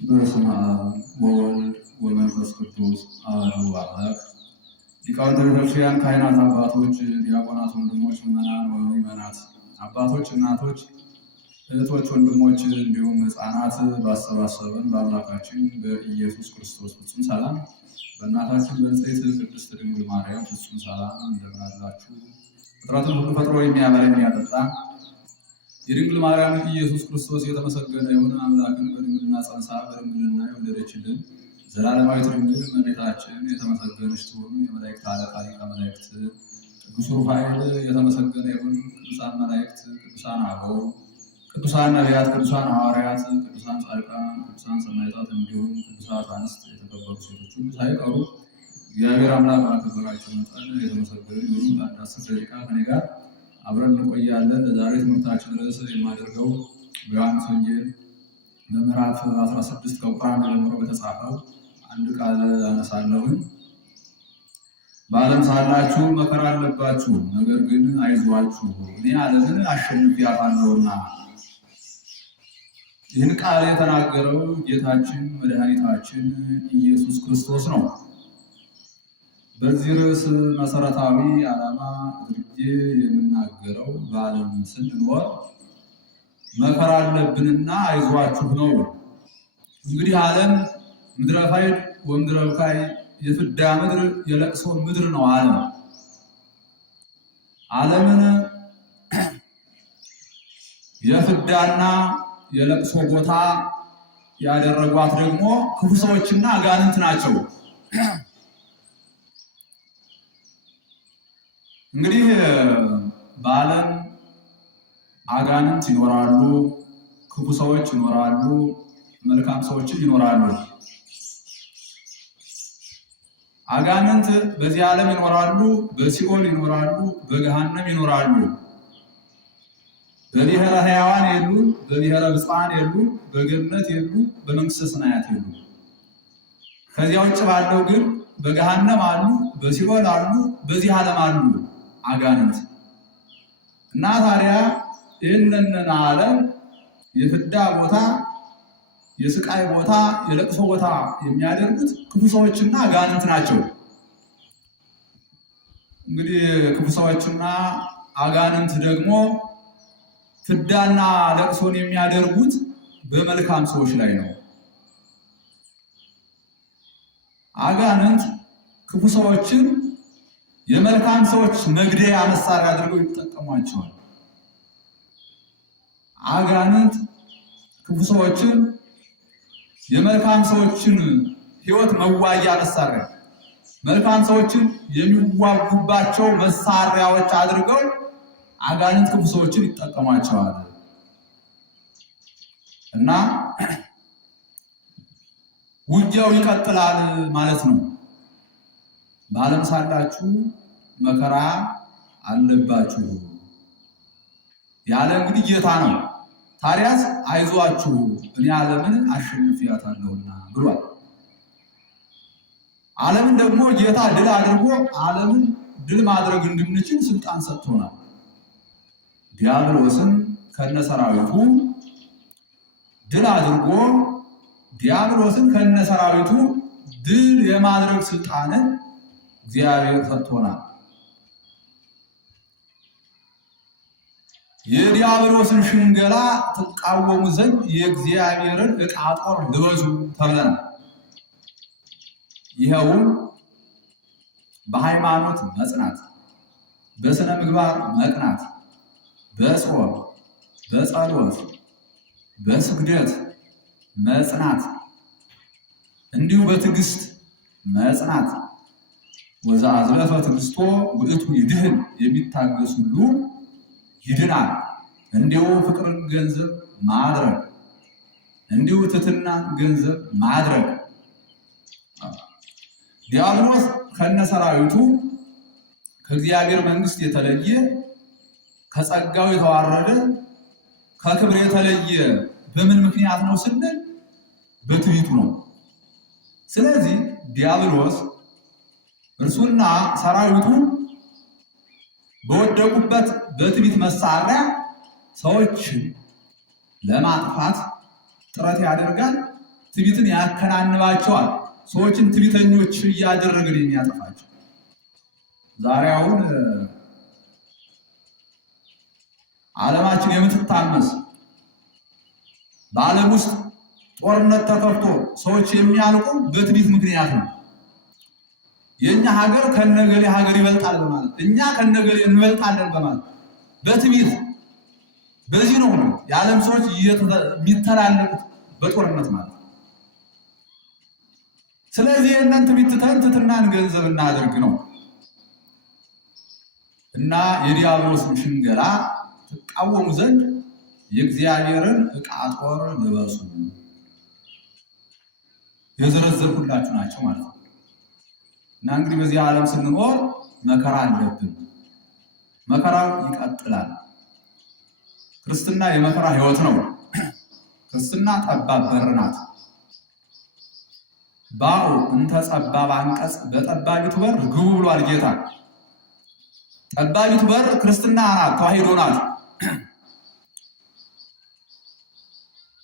በስመ አብ ወወልድ ወመንፈስ ቅዱስ አሐዱ አምላክ። ሊቃውንተ ቤተክርስቲያን፣ ካህናት፣ አባቶች፣ ዲያቆናት፣ ወንድሞች፣ ምዕመናን ወምዕመናት፣ አባቶች፣ እናቶች፣ እህቶች፣ ወንድሞች እንዲሁም ሕፃናት ባሰባሰበን በአምላካችን በኢየሱስ ክርስቶስ ፍጹም ሰላም በእናታችን በንጽሕት ቅድስት ድንግል ማርያም ፍጹም ሰላም እንደምን አላችሁ? ፍጥረትን ሁሉ ፈጥሮ የሚያበላ የሚያጠጣ የድንግል ማርያም ኢየሱስ ክርስቶስ የተመሰገነ ይሁን። አምላክን በድንግልና ጸንሳ በድንግልና የወለደችልን ዘላለማዊት ድንግል እመቤታችን የተመሰገነች ትሁን። የመላእክት አለቃ ሊቀ መላእክት ቅዱስ ሩፋኤል የተመሰገነ ይሁን። ቅዱሳን መላእክት፣ ቅዱሳን አበው፣ ቅዱሳን ነቢያት፣ ቅዱሳን ሐዋርያት፣ ቅዱሳን ጻድቃን፣ ቅዱሳን ሰማዕታት እንዲሁም ቅዱሳት አንስት የተከበሩ ሴቶች ሁሉ ሳይቀሩ እግዚአብሔር አምላክ ባከበራቸው መጠን የተመሰገኑ ይሁን። በአንድ 10 ደቂቃ ከኔ ጋር አብረን እንቆያለን። ለዛሬ ትምህርታችን ርዕስ የማደርገው በዮሐንስ ወንጌል ምዕራፍ 16 ከቁጥር 1 ጀምሮ በተጻፈው አንድ ቃል አነሳለሁኝ። በዓለም ሳላችሁ መከራ አለባችሁ፣ ነገር ግን አይዟችሁ እኔ ዓለምን አሸንፌአታለሁና። ይህን ቃል የተናገረው ጌታችን መድኃኒታችን ኢየሱስ ክርስቶስ ነው። በዚህ ርዕስ መሰረታዊ ዓላማ አድርጌ የምናገረው በዓለም ስንኖር መከራ አለብንና አይዟችሁ ነው። እንግዲህ ዓለም ምድረ ፋይድ ወምድረ ብካይ የፍዳ ምድር የለቅሶ ምድር ነው። ዓለምን የፍዳና የለቅሶ ቦታ ያደረጓት ደግሞ ክፉ ሰዎችና አጋንንት ናቸው። እንግዲህ በዓለም አጋንንት ይኖራሉ፣ ክፉ ሰዎች ይኖራሉ፣ መልካም ሰዎች ይኖራሉ። አጋንንት በዚህ ዓለም ይኖራሉ፣ በሲኦል ይኖራሉ፣ በገሃነም ይኖራሉ። በብሔረ ሕያዋን የሉ፣ በብሔረ ብፁዓን የሉ፣ በገነት የሉ፣ በመንግሥተ ሰማያት የሉ። ከዚያ ውጭ ባለው ግን በገሃነም አሉ፣ በሲኦል አሉ፣ በዚህ ዓለም አሉ አጋንንት። እና ታዲያ ይህንን ዓለም የፍዳ ቦታ፣ የስቃይ ቦታ፣ የለቅሶ ቦታ የሚያደርጉት ክፉ ሰዎችና አጋንንት ናቸው። እንግዲህ ክፉ ሰዎችና አጋንንት ደግሞ ፍዳና ለቅሶን የሚያደርጉት በመልካም ሰዎች ላይ ነው። አጋንንት ክፉ ሰዎችን የመልካም ሰዎች መግደያ መሳሪያ አድርገው ይጠቀሟቸዋል። አጋንንት ክፉ ሰዎችን የመልካም ሰዎችን ሕይወት መዋያ መሳሪያ፣ መልካም ሰዎችን የሚዋጉባቸው መሳሪያዎች አድርገው አጋንንት ክፉ ሰዎችን ይጠቀሟቸዋል። እና ውጊያው ይቀጥላል ማለት ነው። በዓለም ሳላችሁ መከራ አለባችሁ ያለ እንግዲህ ጌታ ነው። ታዲያስ አይዟችሁ እኔ ዓለምን አሸንፌአታለሁና ብሏል። ዓለምን ደግሞ ጌታ ድል አድርጎ ዓለምን ድል ማድረግ እንድንችል ስልጣን ሰጥቶናል። ዲያብሎስን ከነሰራዊቱ ድል አድርጎ ዲያብሎስን ከነሰራዊቱ ድል የማድረግ ስልጣንን እግዚአብሔር ሰጥቶናል። የዲያብሎስን ሽንገላ ትቃወሙ ዘንድ የእግዚአብሔርን ዕቃ ጦር ልበሱ ተብለናል። ይኸውም በሃይማኖት መጽናት፣ በስነ ምግባር መቅናት፣ በጾም፣ በጸሎት፣ በስግደት መጽናት፣ እንዲሁ በትዕግስት መጽናት። ወዘአዝለፈ ትዕግሥቶ ውእቱ ይድህን፣ የሚታገስ ሁሉ ይድናል። እንዲሁ ፍቅርን ገንዘብ ማድረግ፣ እንዲሁ ትሕትናን ገንዘብ ማድረግ። ዲያብሎስ ከነሰራዊቱ ከእግዚአብሔር መንግሥት የተለየ፣ ከጸጋው የተዋረደ፣ ከክብር የተለየ በምን ምክንያት ነው ስንል በትዕቢቱ ነው። ስለዚህ ዲያብሎስ እርሱና ሰራዊቱ በወደቁበት በትዕቢት መሳሪያ ሰዎችን ለማጥፋት ጥረት ያደርጋል። ትዕቢትን ያከናንባቸዋል። ሰዎችን ትዕቢተኞች እያደረግን የሚያጠፋቸው። ዛሬ አሁን ዓለማችን የምትታመስ በዓለም ውስጥ ጦርነት ተከፍቶ ሰዎች የሚያልቁ በትዕቢት ምክንያት ነው። የኛ ሀገር ከነገሌ ሀገር ይበልጣል በማለት እኛ ከነገሌ እንበልጣለን በማለት በትዕቢት በዚህ ነው የዓለም ሰዎች የሚተላለፉት በጦርነት ማለት። ስለዚህ የእናንተ ትዕቢት ትሕትናን ገንዘብ እናድርግ ነው እና የዲያብሎስን ሽንገላ ትቃወሙ ዘንድ የእግዚአብሔርን ዕቃ ጦር ልበሱ የዘረዘርኩላችሁ ናቸው ማለት ነው። እና እንግዲህ በዚህ ዓለም ስንኖር መከራ አለብን። መከራው ይቀጥላል። ክርስትና የመከራ ሕይወት ነው። ክርስትና ጠባብ በር ናት። ባኡ እንተ ጸባብ አንቀጽ በጠባቢቱ በር ግቡ ብሏል ጌታ። ጠባቢቱ በር ክርስትና ናት፣ ተዋሕዶ ናት።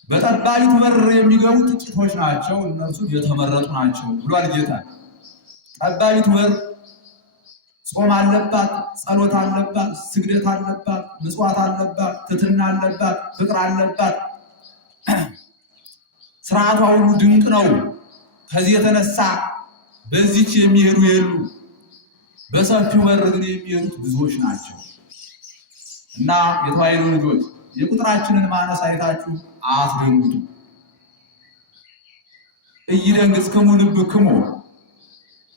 በጠባቢቱ በር የሚገቡ ጥቂቶች ናቸው፣ እነርሱ የተመረጡ ናቸው ብሏል ጌታ። ጠባቢቱ በር ጾም አለባት፣ ጸሎት አለባት፣ ስግደት አለባት፣ ምጽዋት አለባት፣ ትሕትና አለባት፣ ፍቅር አለባት። ስርዓቷ ሁሉ ድንቅ ነው። ከዚህ የተነሳ በዚች የሚሄዱ የሉ፣ በሰፊው በር ግን የሚሄዱት ብዙዎች ናቸው። እና የተዋሕዶ ልጆች የቁጥራችንን ማነስ አይታችሁ አትደንግጡ። ኢይደንግጽክሙ ልብክሙ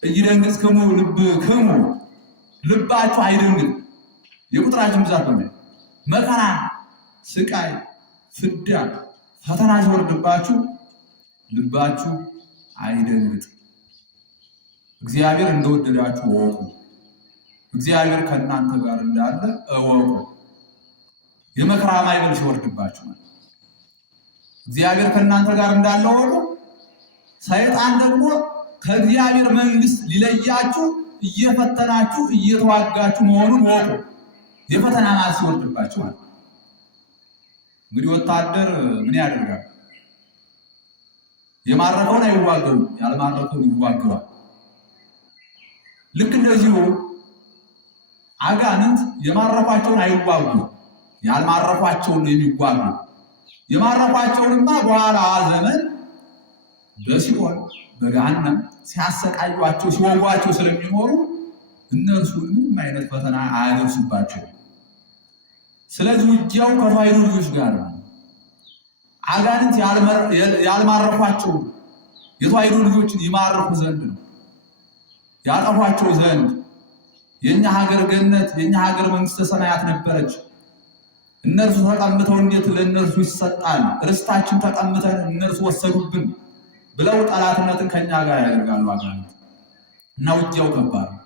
ኢይደንግጽክሙ ልብክሙ፣ ልባችሁ አይደንግጥ። የቁጥራችን ብዛት ነው። መከራ፣ ስቃይ፣ ፍዳ፣ ፈተና ሲወርድባችሁ ልባችሁ አይደንግጥ። እግዚአብሔር እንደወደዳችሁ እወቁ። እግዚአብሔር ከእናንተ ጋር እንዳለ እወቁ። የመከራ ማዕበል ሲወርድባችሁ እግዚአብሔር ከእናንተ ጋር እንዳለ እወቁ። ሰይጣን ደግሞ ከእግዚአብሔር መንግሥት ሊለያችሁ እየፈተናችሁ እየተዋጋችሁ መሆኑን እወቁ። የፈተና ማዕበል ሲወርድባችሁ ማለት እንግዲህ ወታደር ምን ያደርጋል? የማረከውን አይዋገሩም፣ ያልማረከውን ይዋገዋል። ልክ እንደዚሁ አጋንንት የማረኳቸውን አይዋጉም፣ ያልማረኳቸውን ነው የሚዋጉ። የማረኳቸውንማ በኋላ ዘመን በሲኦል በገሃነም ሲያሰቃዩአቸው ሲወጓቸው ስለሚኖሩ እነርሱን ምንም አይነት ፈተና አያደርሱባቸው። ስለዚህ ውጊያው ከተዋሕዶ ልጆች ጋር ነው። አጋንንት ያልማረኳቸው የተዋሕዶ ልጆችን ይማርኩ ዘንድ ነው፣ ያጠፏቸው ዘንድ። የኛ ሀገር ገነት የኛ ሀገር መንግሥተ ሰማያት ነበረች። እነርሱ ተቀምተው እንዴት ለእነርሱ ይሰጣል? ርስታችን ተቀምተን እነርሱ ወሰዱብን ብለው ጠላትነትን ከኛ ጋር ያደርጋሉ አጋንንት። እና ውጊያው ከባድ ነው።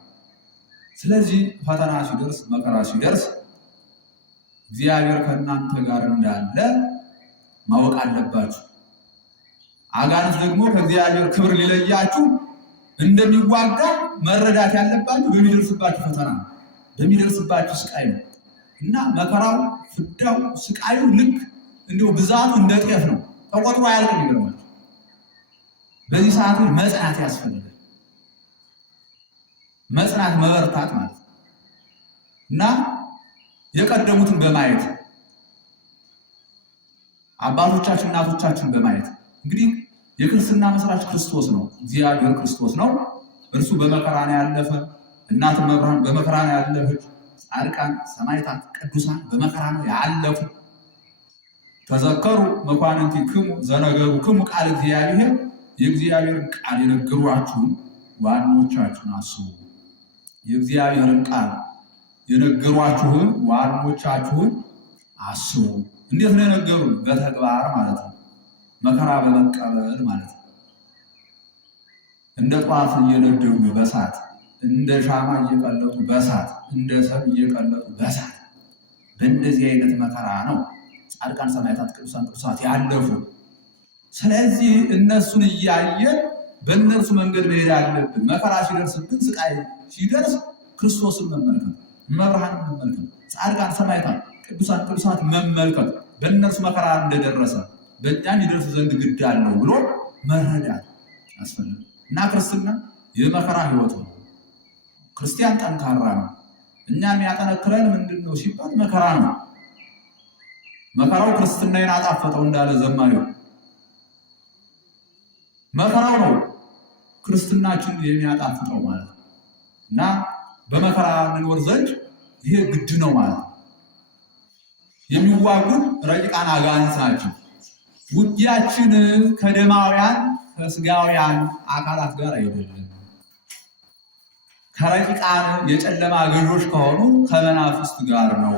ስለዚህ ፈተና ሲደርስ መከራ ሲደርስ እግዚአብሔር ከእናንተ ጋር እንዳለ ማወቅ አለባችሁ። አጋንንት ደግሞ ከእግዚአብሔር ክብር ሊለያችሁ እንደሚዋጋ መረዳት ያለባችሁ በሚደርስባችሁ ፈተና ነው፣ በሚደርስባችሁ ስቃይ ነው። እና መከራው፣ ፍዳው፣ ስቃዩ ልክ እንዲሁ ብዛቱ እንደ ጤፍ ነው፣ ተቆጥሮ አያልቅም። ይገርማል። በዚህ ሰዓት መጽናት ያስፈልጋል። መጽናት መበርታት ማለት ነው። እና የቀደሙትን በማየት አባቶቻችን እናቶቻችን በማየት እንግዲህ የክርስትና መስራች ክርስቶስ ነው፣ እግዚአብሔር ክርስቶስ ነው። እርሱ በመከራ ነው ያለፈ። እናት መብርሃን በመከራ ነው ያለፈች። ጻድቃን፣ ሰማዕታት፣ ቅዱሳን በመከራ ነው ያለፉ። ተዘከሩ መኳንንቲክሙ ዘነገሩክሙ ቃል እግዚአብሔር፣ የእግዚአብሔርን ቃል የነገሯችሁን ዋኖቻችሁን አስቡ። የእግዚአብሔርን ቃል የነገሯችሁን ዋኖቻችሁን አስቡ። እንዴት ነው የነገሩን? በተግባር ማለት ነው። መከራ በመቀበል ማለት ነው። እንደ ጧፍ እየነደዱ በእሳት፣ እንደ ሻማ እየቀለጡ በእሳት፣ እንደ ሰም እየቀለጡ በእሳት። በእንደዚህ አይነት መከራ ነው ጻድቃን፣ ሰማዕታት፣ ቅዱሳን ቅዱሳት ያለፉ። ስለዚህ እነሱን እያየን በእነርሱ መንገድ መሄድ አለብን። መከራ ሲደርስብን፣ ስቃይ ሲደርስ ክርስቶስን መመልከት፣ መብርሃንን መመልከት፣ ጻድቃን፣ ሰማዕታት፣ ቅዱሳን ቅዱሳት መመልከት። በእነርሱ መከራ እንደደረሰ በእኛም ይደርስ ዘንድ ግድ አለው ብሎ መረዳት ያስፈልጋል። እና ክርስትና የመከራ ህይወት ነው። ክርስቲያን ጠንካራ ነው። እኛም ያጠነክረን ምንድነው ሲባል መከራ ነው። መከራው ክርስትናዬን አጣፈጠው እንዳለ ዘማሪው መከራው ነው ክርስትናችን የሚያጣፍጠው ማለት ነው። እና በመከራ እንኖር ዘንድ ይሄ ግድ ነው ማለት ነው። የሚዋጉን ረቂቃን አጋንንት ናቸው። ውጊያችን ከደማውያን ከስጋውያን አካላት ጋር አይደለም። ከረቂቃን የጨለማ ገዦች ከሆኑ ከመናፍስት ጋር ነው።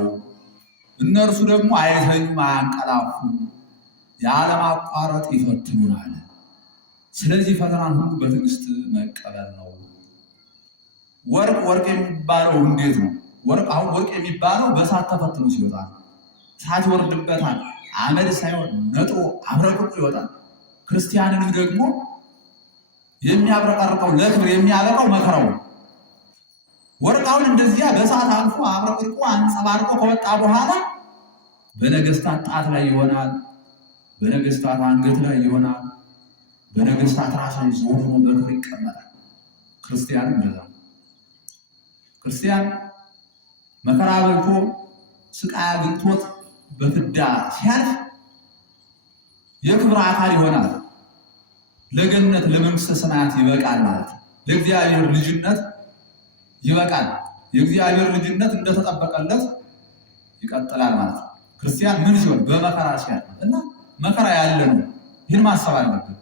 እነርሱ ደግሞ አይተኙም፣ አያንቀላፉም፣ ያለማቋረጥ ይፈትኑናል። ስለዚህ ፈተናን ሁሉ በትዕግስት መቀበል ነው። ወርቅ የሚባለው እንዴት ነው? ወርቅ የሚባለው በእሳት ተፈትኖ ሲወጣ እሳት ይወርድበታል። አመድ ሳይሆን ነጥሮ አብረቅርቆ ይወጣል። ክርስቲያንንም ደግሞ የሚያብረቀርቀው ለክብር የሚያበቃው መከራው ነው። ወርቃውን እንደዚያ በእሳት አልፎ አብረቅርቆ አንጸባርቆ ከወጣ በኋላ በነገስታት ጣት ላይ ይሆናል፣ በነገስታት አንገት ላይ ይሆናል፣ በነገስታት ራስ ላይ ዞሮ በክብር ይቀመጣል። ክርስቲያንም እንደዛ ነው። ክርስቲያን መከራ በልቶ ስቃይ አግኝቶት በፍዳ ሲያልፍ የክብር አካል ይሆናል። ለገነት ለመንግስተ ሰማያት ይበቃል ማለት ነው። ለእግዚአብሔር ልጅነት ይበቃል። የእግዚአብሔር ልጅነት እንደተጠበቀለት ይቀጥላል ማለት ነው። ክርስቲያን ምን ሲሆን በመከራ ሲያልፍ እና መከራ ያለ ነው። ይህን ማሰብ አለብን።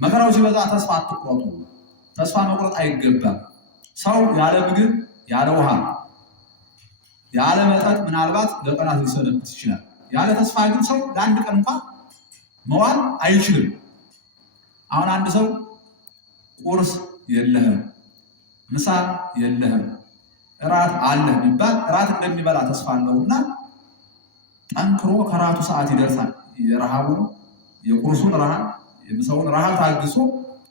መከራው ሲበዛ ተስፋ አትቁረጡ። ተስፋ መቁረጥ አይገባም። ሰው ያለ ምግብ ያለ ውሃ ያለ መጠጥ ምናልባት ለቀናት ሊሰነብት ይችላል። ያለ ተስፋ ግን ሰው ለአንድ ቀን እንኳን መዋል አይችልም። አሁን አንድ ሰው ቁርስ የለህም፣ ምሳ የለህም፣ እራት አለህ ቢባል እራት እንደሚበላ ተስፋ አለውና ጠንክሮ ከራቱ ሰዓት ይደርሳል። የረሃቡን የቁርሱን ረሃብ የምሳውን ረሃብ ታግሶ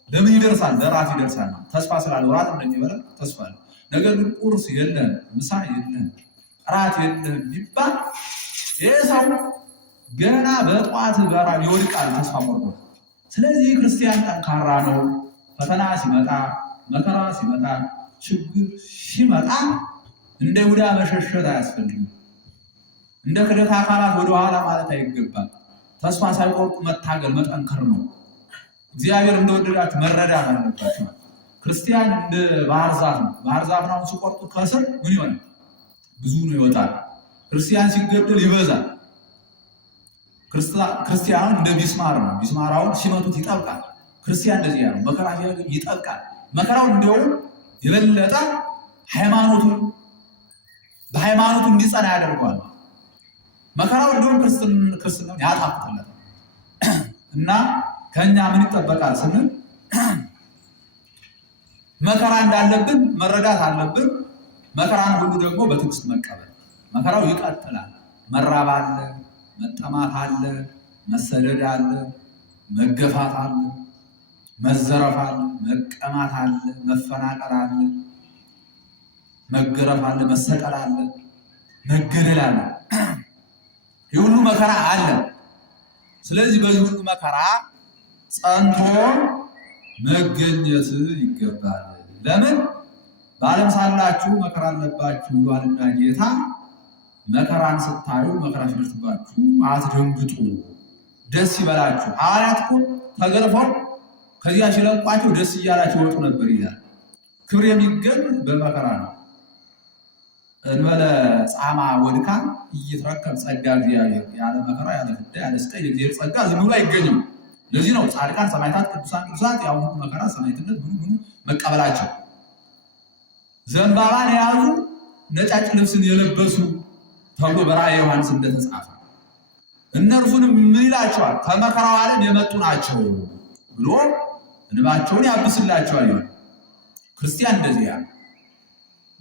ለምን ይደርሳል? ለራት ይደርሳል። ተስፋ ስላለው ራት እንደሚበላ ተስፋ አለው። ነገር ግን ቁርስ የለህም፣ ምሳ የለህም፣ እራት የለህም ቢባል ይህ ሰው ገና በጠዋት ጋራ ይወድቃል ተስፋ ቆርጦ። ስለዚህ ክርስቲያን ጠንካራ ነው። ፈተና ሲመጣ፣ መከራ ሲመጣ፣ ችግር ሲመጣ እንደ ይሁዳ መሸሸት አያስፈልግም። እንደ ክደት አካላት ወደኋላ ማለት አይገባም። ተስፋ ሳይቆርጡ መታገል መጠንከር ነው። እግዚአብሔር እንደወደዳችሁ መረዳት አለባችሁ። ክርስቲያን እንደ ባህር ዛፍ ነው። ባህር ዛፍ ነው ሲቆርጡ ከስር ምን ይሆናል? ብዙ ነው ይወጣል። ክርስቲያን ሲገደል ይበዛል። ክርስቲያን እንደ ቢስማር ነው። ቢስማራውን ሲመቱት ይጠብቃል። ክርስቲያን እንደዚህ ያለው መከራ ሲያገኝ ይጠብቃል። መከራው እንዲያውም የበለጠ በሃይማኖቱ እንዲጸና ያደርገዋል። መከራው እንዲሁም ክርስትናን ያጣፍጥለታል። እና ከኛ ምን ይጠበቃል ስንል መከራ እንዳለብን መረዳት አለብን። መከራን ሁሉ ደግሞ በትዕግስት መቀበል። መከራው ይቀጥላል። መራብ አለ፣ መጠማት አለ፣ መሰደድ አለ፣ መገፋት አለ፣ መዘረፍ አለ፣ መቀማት አለ፣ መፈናቀል አለ፣ መገረፍ አለ፣ መሰቀል አለ፣ መገደል አለ። ይህ ሁሉ መከራ አለ። ስለዚህ በዚህ ሁሉ መከራ ጸንቶ መገኘት ይገባል። ለምን? በዓለም ሳላችሁ መከራ አለባችሁ ብሏልና ጌታ። መከራን ስታዩ መከራ ሲደርስባችሁ አትደንግጡ፣ ደስ ይበላችሁ። ሐዋርያት እኮ ተገርፈው ከዚያ ሲለቋቸው ደስ እያላቸው ይወጡ ነበር ይላል። ክብር የሚገኝ በመከራ ነው። እንበለ ጻማ ወድካም እየተረከብ ጸጋ እግዚአብሔር። ያለ መከራ ያለ ፍዳ ያለ ስቃይ የእግዚአብሔር ጸጋ ዝም ብሎ አይገኝም። ለዚህ ነው ጻድቃን ሰማዕታት ቅዱሳት ያው መከራ ሰማዕትነት ምን መቀበላቸው። ዘንባባን የያዙ ነጫጭ ልብስን የለበሱ ተብሎ በራእየ ዮሐንስ እንደተጻፈ እነርሱንም ምን ይላቸዋል? ከመከራው ዓለም የመጡ ናቸው ብሎ እንባቸውን ያብስላቸዋል። ክርስቲያን እንደዚህ ያለ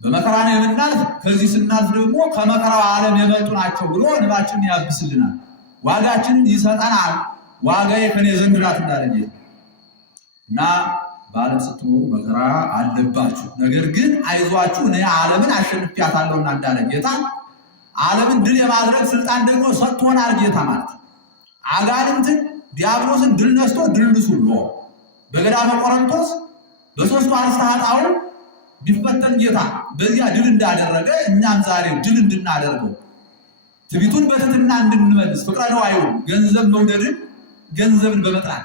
በመከራ ነው የምናልፍ። ከዚህ ስናልፍ ደግሞ ከመከራው ዓለም የመጡ ናቸው ብሎ እንባችንን ያብስልናል፣ ዋጋችንን ይሰጠናል። ዋጋዬ ከኔ ዘንድ ናት እንዳለ ጌታ። እና በዓለም ስትኖሩ መከራ አለባችሁ፣ ነገር ግን አይዟችሁ እኔ ዓለምን አሸንፊያታለሁና እንዳለ ጌታ። ዓለምን ድል የማድረግ ስልጣን ደግሞ ሰጥቶናል ጌታ ማለት አጋንንትን ዲያብሎስን ድል ነስቶ ድል ንሱሎ በገዳመ ቆሮንቶስ በሶስቱ አርእስተ ኃጣውእ ቢፈተን ጌታ በዚያ ድል እንዳደረገ እኛም ዛሬ ድል እንድናደርገው ትዕቢቱን በትሕትና እንድንመልስ ፍቅረ ነዋዩን ገንዘብ መውደድን ገንዘብን በመጥላት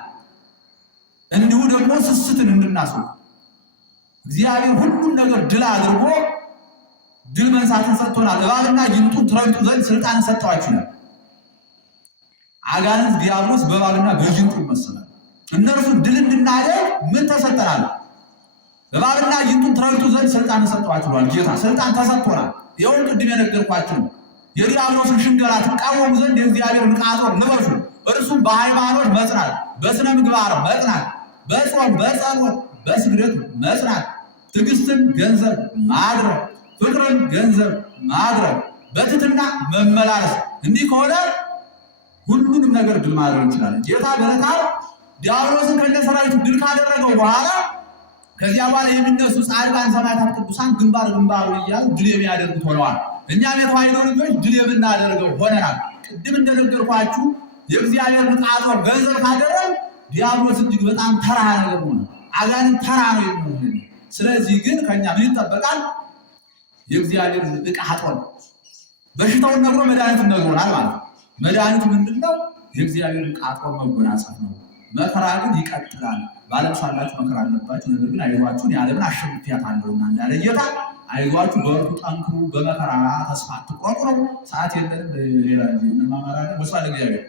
እንዲሁ ደግሞ ስስትን እንድናስወግድ እግዚአብሔር ሁሉን ነገር ድል አድርጎ ድል መንሳትን ሰጥቶናል። እባብና ጊንጡን ትረግጡ ዘንድ ስልጣንን ሰጠኋችሁ። አጋንንት ዲያብሎስ በእባብና በጊንጡ ይመስላል። እነርሱን ድል እንድናደርግ ምን ተሰጠናል? እባብና ጊንጡን ትረግጡ ዘንድ ስልጣንን ሰጠኋችሁ ጌታ ስልጣን ተሰጥቶናል። ይኸውም ቅድም የነገርኳችሁ ነው። የዲያብሎስን ሽንገላ ትቃወሙ ዘንድ የእግዚአብሔርን ዕቃ ጦር ልበሱ። እርሱም በሃይማኖት መጽናት፣ በስነ ምግባር መጽናት፣ በጾም በጸሎት በስግደት መጽናት፣ ትዕግስትን ገንዘብ ማድረግ፣ ፍቅርን ገንዘብ ማድረግ፣ በትሕትና መመላለስ። እንዲህ ከሆነ ሁሉንም ነገር ድል ማድረግ እንችላለን። ጌታ በዕለታት ዲያብሎስን ከነሰራዊቱ ድል ካደረገው በኋላ ከዚያ በኋላ የሚነሱ ጻድቃን ሰማዕታት ቅዱሳን ግንባር ግንባሩን እያሉ ድል የሚያደርጉት ሆነዋል። እኛም የተዋሕዶ ልጆች ድል የምናደርገው ሆነናል። ቅድም እንደነገርኳችሁ የእግዚአብሔርን ዕቃ ጦር ገንዘብ ካደረግ ዲያብሎስ እጅግ በጣም ተራ ነገር ሆነ። አጋንንት ተራ ነው የሚሆን። ስለዚህ ግን ከኛ ምን ይጠበቃል? የእግዚአብሔር ዕቃ ጦር በሽታውን ነግሮ መድኃኒቱን ነግሮናል ማለት ነው። መድኃኒቱ ምንድነው? የእግዚአብሔር ዕቃ ጦር መጎናጸፍ ነው። መከራ ግን ይቀጥላል። በዓለም ሳላችሁ መከራ አለባችሁ፣ ነገር ግን አይዟችሁን የዓለምን አሸንፌአታለሁና እንዳለ ጌታ አይዟችሁ፣ በርቱ፣ ጠንክሩ፣ በመከራ ተስፋ አትቁረጡ ነው። ሰዓት የለንም። ሌላ ጊዜ እንማማራለን። ወስብሐት ለእግዚአብሔር።